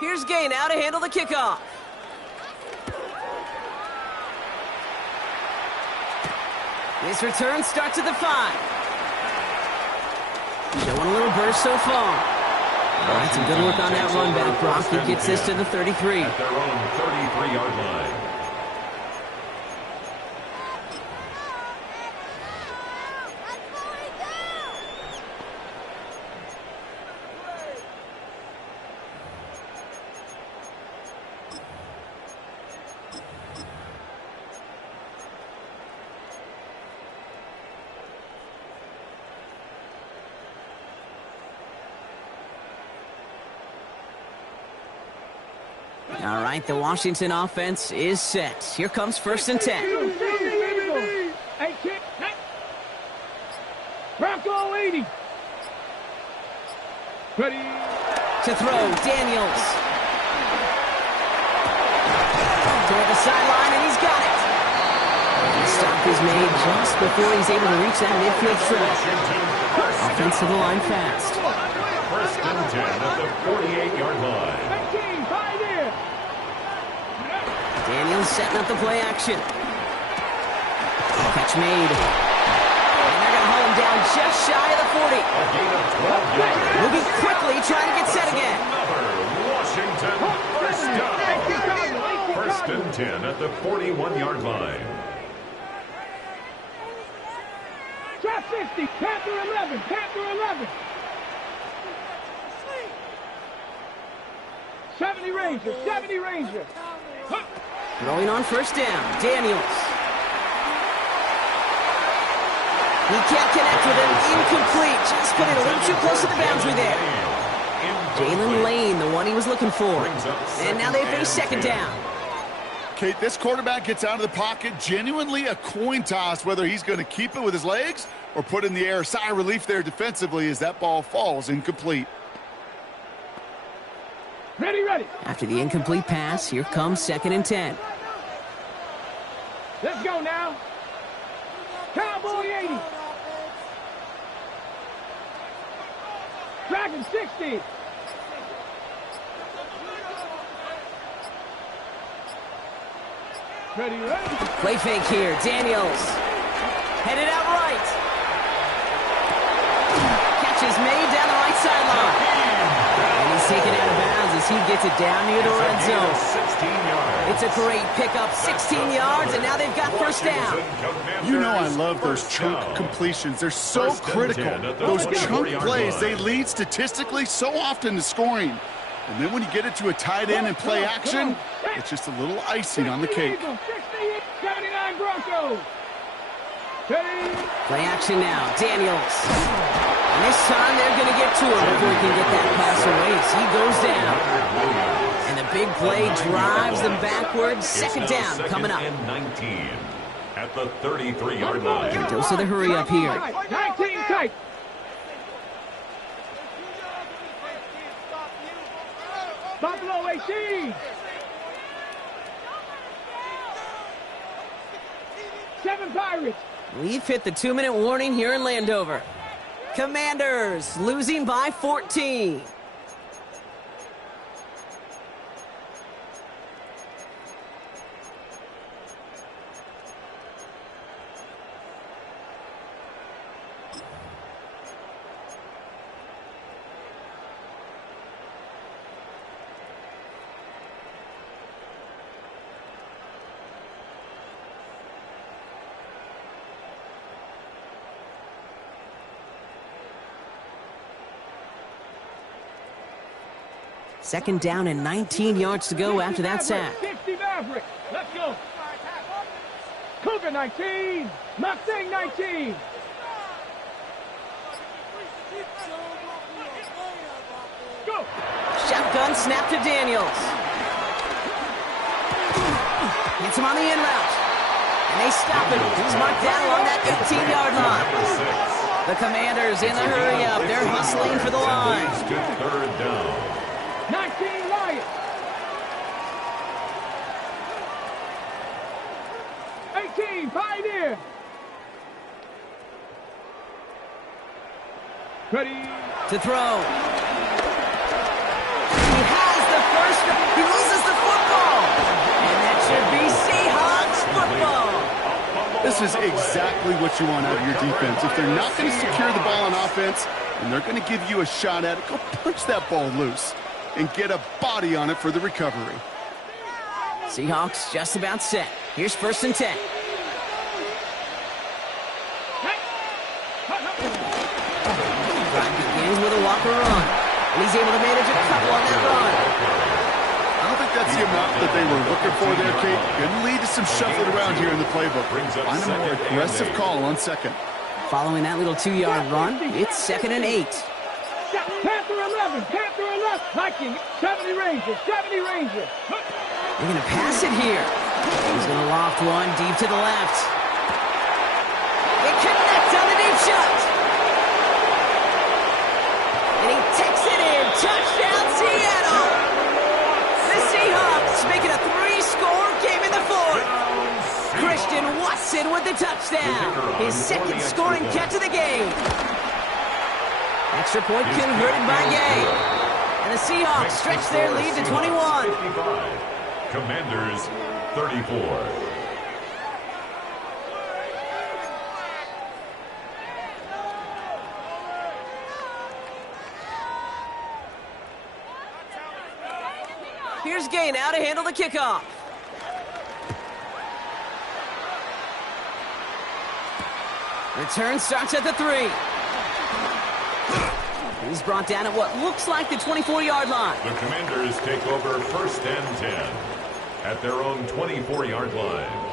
Here's Gay now to handle the kickoff. This return starts at the 5. Showing a little burst so far. All right, some good work on that run back, Brock. He gets this to the 33. At their own 33-yard line. All right, the Washington offense is set. Here comes 1st and 10. Bronco 80. Ready. To throw, Daniels. Toward the sideline, and he's got it. The stop is made just before he's able to reach that midfield track. Offense to the line fast. 1st and 10 at the 48-yard line. Daniels setting up the play action. Catch made. And they're going to haul him down just shy of the 40. A gain of 12 yards. Moving quickly, trying to get set again. Another Washington first down. 1st and 10 at the 41-yard line. Drop 50. Panther 11. Panther 11. 70 Ranger. 70 Ranger. Throwing on 1st down, Daniels. He can't connect with him. Incomplete. Just put it a little too close to the boundary there. Jalen Lane, the one he was looking for. And now they face 2nd down. Kate, this quarterback gets out of the pocket, genuinely a coin toss whether he's going to keep it with his legs or put it in the air. Sigh of relief there defensively as that ball falls incomplete. Ready, ready. After the incomplete pass, here comes 2nd and 10. Let's go now. Cowboy 80. Dragon 60. Ready, ready. Play fake here, Daniels. Headed out right. Catch is made down the right sideline. And he's taken out of bounds as he gets it down near the red zone. 16 yards. It's a great pickup, 16 yards, and now they've got 1st down. You know I love those chunk completions. They're so critical. Those chunk plays, they lead statistically so often to scoring. And then when you get it to a tight end and play action, it's just a little icing on the cake. 79 Broncos. Play action now, Daniels. And this time they're going to get to him before he can get that pass away as he goes down. And the big play drives them backwards. 2nd down coming up. 19 at the 33-yard line. Dose of the hurry up here. 19 tight. Buffalo 18. 7 Pirates. We've hit the 2-minute warning here in Landover. Commanders losing by 14. Second down and 19 yards to go after that sack. 60 Maverick. Let's go. Cougar 19. Mustang 19. Shotgun snap to Daniels. Gets him on the in route. And they stop him. He's marked down along that 18-yard line. The Commanders in the hurry up. They're hustling for the line. Third down. 19 Lions. 18 Pioneer. Ready. To throw. He has the first. He loses the football. And that should be Seahawks football. This is exactly what you want out of your defense. If they're not going to secure the ball on offense, and they're going to give you a shot at it, go punch that ball loose and get a body on it for the recovery. Seahawks just about set. Here's 1st and 10. Drive begins with a walker run. And he's able to manage a couple on that run. I don't think that's the amount that they were looking for there, Kate. Going to lead to some shuffling around here in the playbook. Find a more aggressive call on second. Following that little 2-yard run, it's 2nd and 8. Panther 11, Panther 11. Viking, 70 Rangers, 70 Rangers. They're going to pass it here. He's going to loft one deep to the left. They connect on the deep shot. And he takes it in. Touchdown, Seattle. The Seahawks make it a 3-score game in the 4th. Christian Watson with the touchdown. His 2nd scoring catch of the game. Extra point converted by Gay. And the Seahawks stretch their lead to 21. 55. Commanders 34. Here's Gay now to handle the kickoff. Return starts at the 3. He's brought down at what looks like the 24-yard line. The Commanders take over 1st and 10 at their own 24-yard line.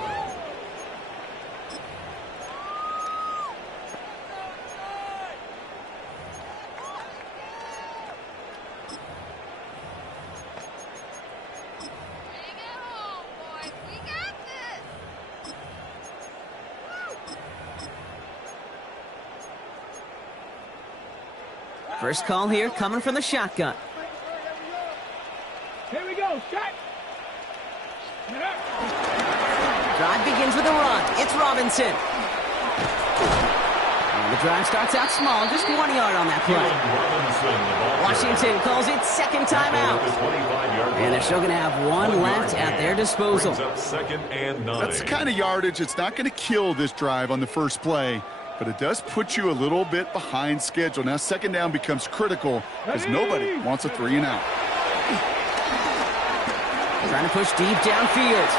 First call here coming from the shotgun. Here we go, set. Drive begins with a run. It's Robinson. And the drive starts out small, just 1 yard on that play. Washington calls it 2nd timeout. And they're still going to have 1 left at their disposal. Second and 9. That's the kind of yardage. It's not going to kill this drive on the first play, but it does put you a little bit behind schedule. Now 2nd down becomes critical because nobody wants a 3-and-out. Trying to push deep downfield.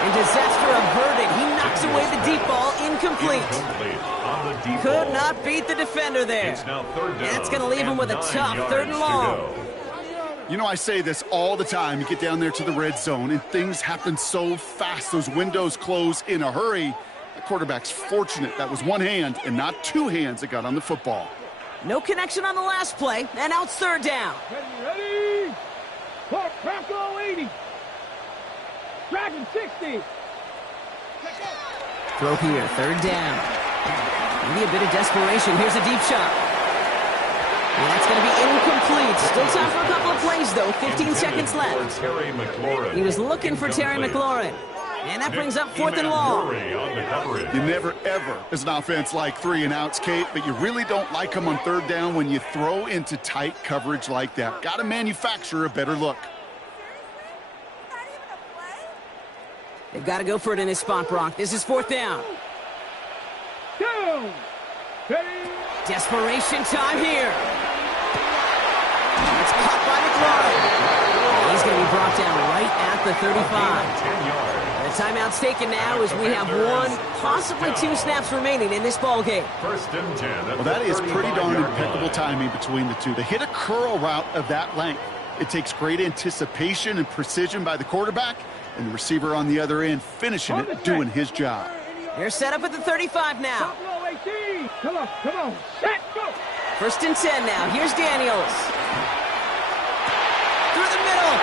And disaster averted. He knocks away the deep ball, incomplete. Could not beat the defender there. That's going to leave him with a tough 3rd and long. You know, I say this all the time. You get down there to the red zone, and things happen so fast. Those windows close in a hurry. The quarterback's fortunate that was 1 hand and not 2 hands that got on the football. No connection on the last play, and now it's 3rd down. Ready? Clark, Bronco 80. Dragon 60. Throw here, 3rd down. Maybe a bit of desperation. Here's a deep shot. And that's going to be incomplete. Still time for a couple of plays, though. 15 seconds left. He was looking for Terry McLaurin. And that brings up 4th and long. You never, ever, as an offense, like 3-and-outs, Kate, but you really don't like them on 3rd down when you throw into tight coverage like that. Got to manufacture a better look. They've got to go for it in this spot, Brock. This is 4th down. Down. Ready? Desperation time here. It's caught by McLaurin. He's going to be brought down right at the 35. The timeout's taken now as we have 1, possibly 2 snaps remaining in this ball game. 1st and 10. Well, that is pretty darn impeccable timing between the two. They hit a curl route of that length. It takes great anticipation and precision by the quarterback, and the receiver on the other end finishing it, doing his job. They're set up at the 35 now. Buffalo 18. Come on, come on. Set, go. First and 10 now. Here's Daniels. Through the middle.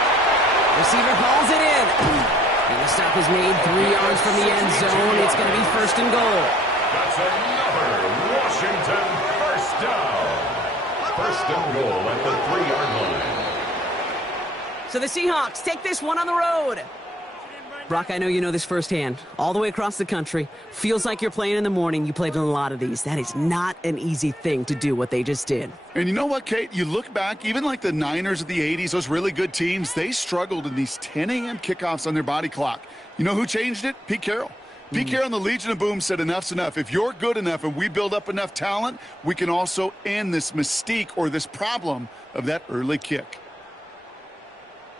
Receiver hauls it in. And the stop is made 3 yards from the end zone. It's going to be first and goal. That's another Washington first down. First and goal at the 3-yard line. So the Seahawks take this one on the road. Brock, I know you know this firsthand. All the way across the country. Feels like you're playing in the morning. You played in a lot of these. That is not an easy thing to do, what they just did. And you know what, Kate? You look back, even like the Niners of the 80s, those really good teams, they struggled in these 10 a.m. kickoffs on their body clock. You know who changed it? Pete Carroll. Pete Carroll and the Legion of Boom said enough's enough. If you're good enough and we build up enough talent, we can also end this mystique or this problem of that early kick.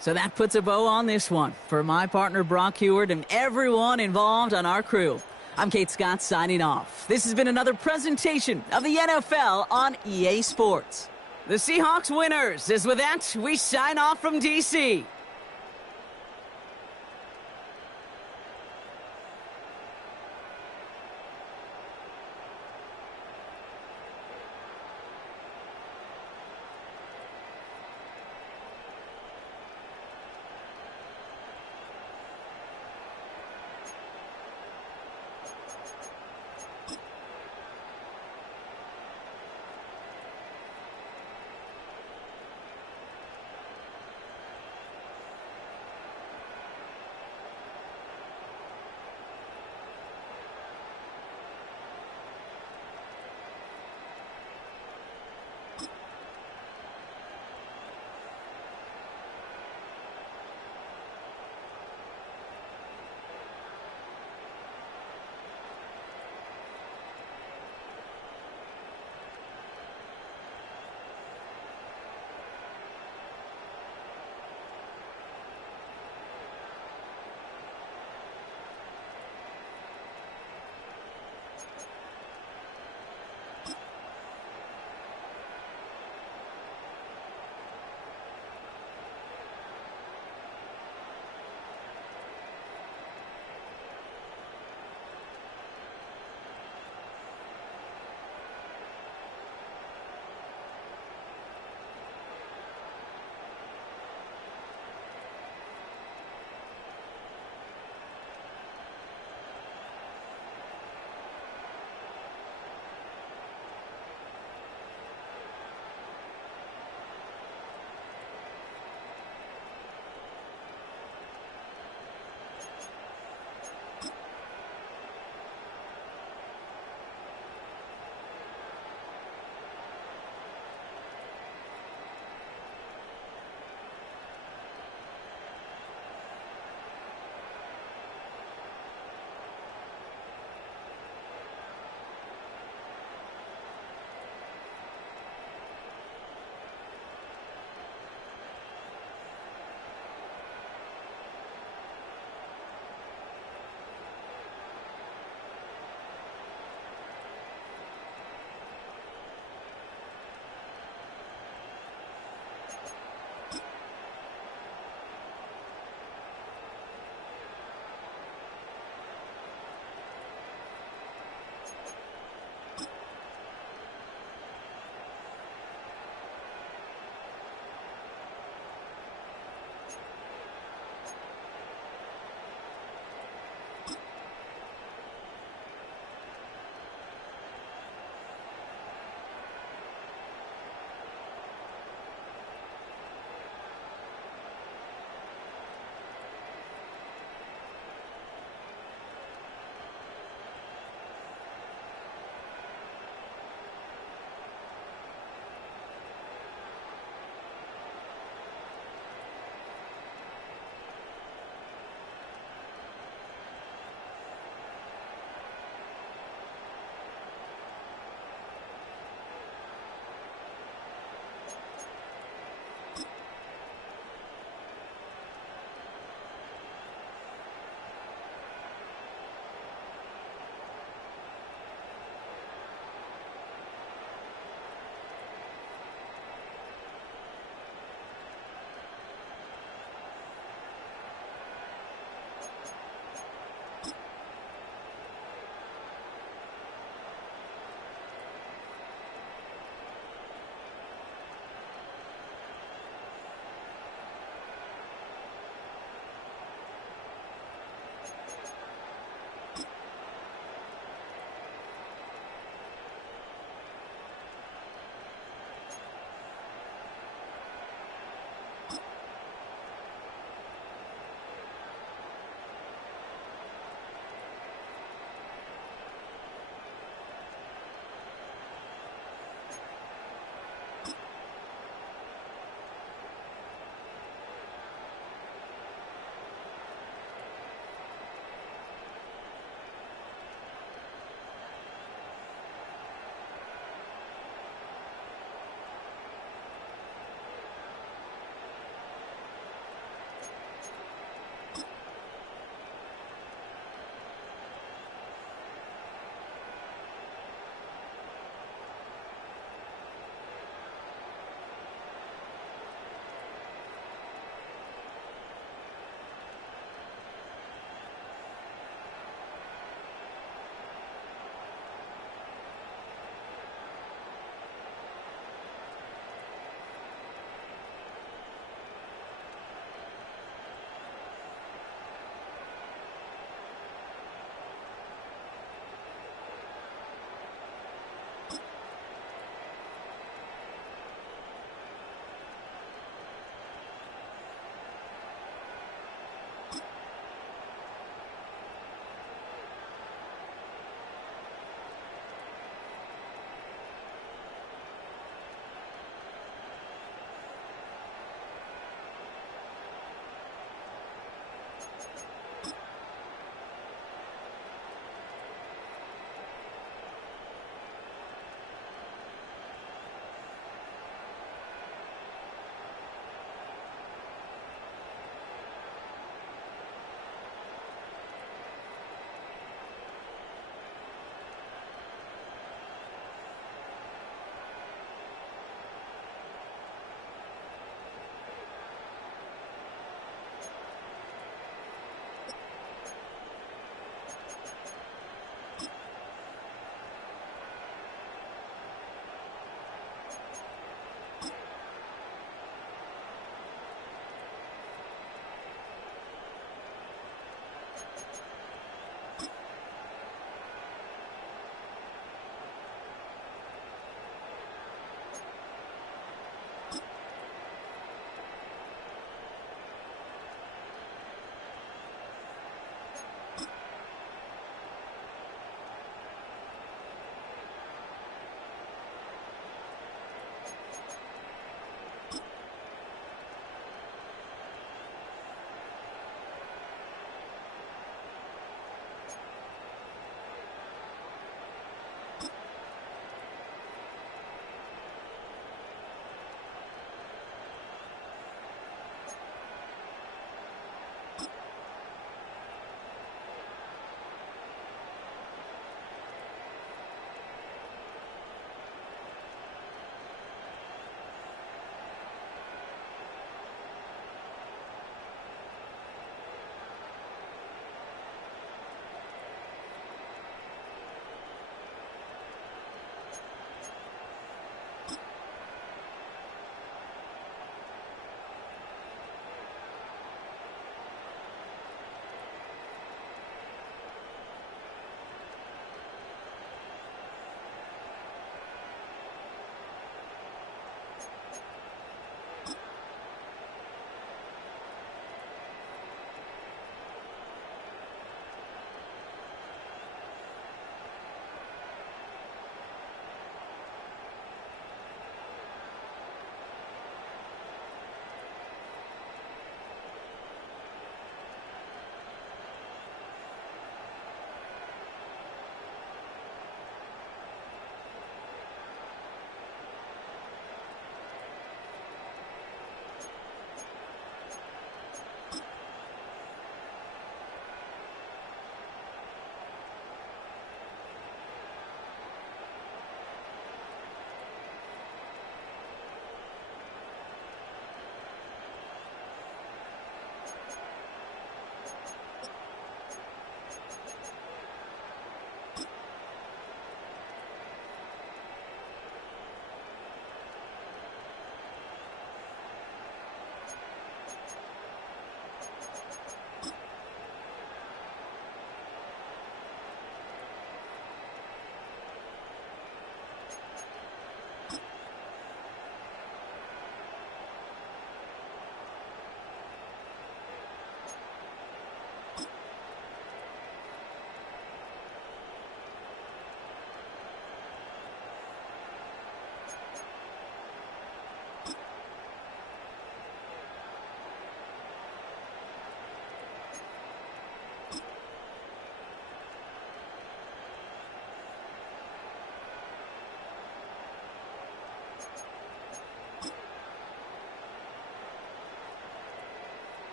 So that puts a bow on this one. For my partner, Brock Heward, and everyone involved on our crew, I'm Kate Scott signing off. This has been another presentation of the NFL on EA Sports. The Seahawks winners. As with that, we sign off from D.C.